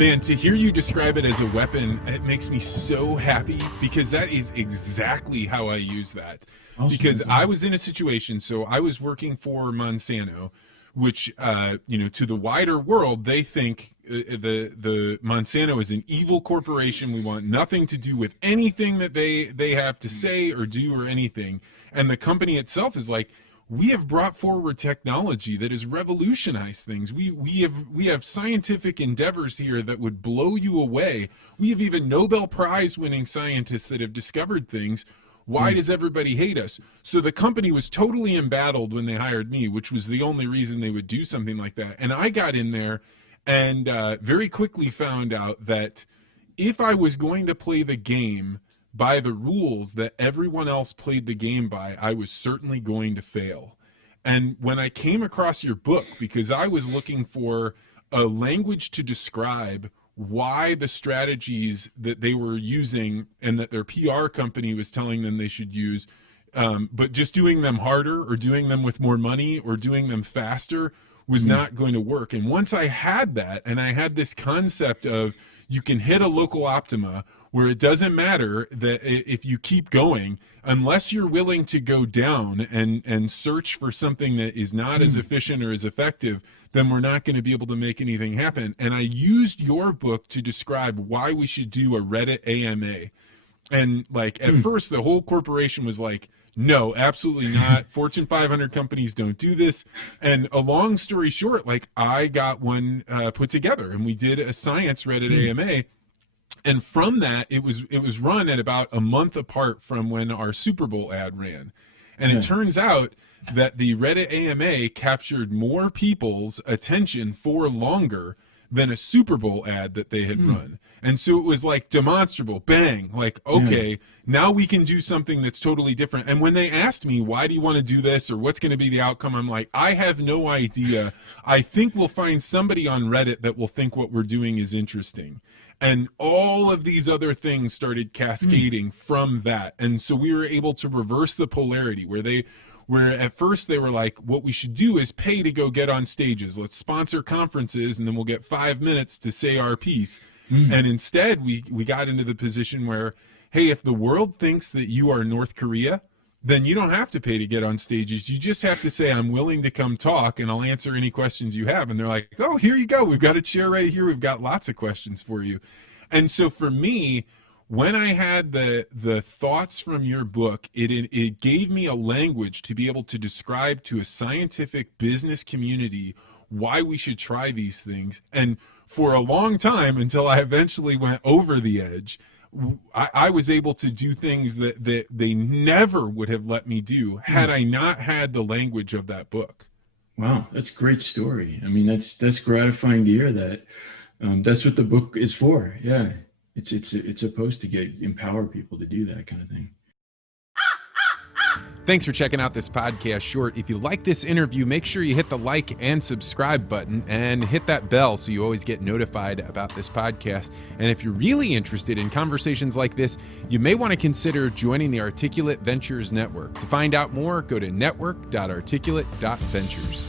Man, to hear you describe it as a weapon, it makes me so happy, because that is exactly how I use that. Awesome. Because I was in a situation, so I was working for Monsanto, which, to the wider world, they think the Monsanto is an evil corporation. We want nothing to do with anything that they have to say or do or anything. And the company itself is like, we have brought forward technology that has revolutionized things. We have scientific endeavors here that would blow you away. We have even Nobel Prize winning scientists that have discovered things. Why does everybody hate us? So the company was totally embattled when they hired me, which was the only reason they would do something like that. And I got in there and very quickly found out that if I was going to play the game by the rules that everyone else played the game by, I was certainly going to fail. And when I came across your book, because I was looking for a language to describe why the strategies that they were using and that their PR company was telling them they should use, but just doing them harder or doing them with more money or doing them faster was not going to work. And once I had that, and I had this concept of you can hit a local optima where it doesn't matter that if you keep going, unless you're willing to go down and search for something that is not as efficient or as effective, then we're not going to be able to make anything happen. And I used your book to describe why we should do a Reddit AMA. And like at first, the whole corporation was like, no, absolutely not. Fortune 500 companies don't do this. And a long story short, like I got one put together, and we did a science Reddit AMA. And from that, it was run at about a month apart from when our Super Bowl ad ran. And it turns out that the Reddit AMA captured more people's attention for longer than a Super Bowl ad that they had run. And so it was like demonstrable, bang, like, okay, now we can do something that's totally different. And when they asked me, why do you want to do this or what's going to be the outcome? I'm like, I have no idea. I think we'll find somebody on Reddit that will think what we're doing is interesting. And all of these other things started cascading from that. And so we were able to reverse the polarity where at first they were like, what we should do is pay to go get on stages. Let's sponsor conferences and then we'll get 5 minutes to say our piece. And instead we got into the position where, hey, if the world thinks that you are North Korea, then you don't have to pay to get on stages. You just have to say, I'm willing to come talk and I'll answer any questions you have. And they're like, oh, here you go. We've got a chair right here. We've got lots of questions for you. And so for me, when I had the thoughts from your book, it gave me a language to be able to describe to a scientific business community why we should try these things. And for a long time, until I eventually went over the edge, I was able to do things that they never would have let me do had I not had the language of that book. Wow, that's a great story. I mean, that's gratifying to hear that. That's what the book is for. Yeah, it's supposed to empower people to do that kind of thing. Thanks for checking out this podcast short. If you like this interview, make sure you hit the like and subscribe button and hit that bell so you always get notified about this podcast. And if you're really interested in conversations like this, you may want to consider joining the Articulate Ventures Network. To find out more, go to network.articulate.ventures.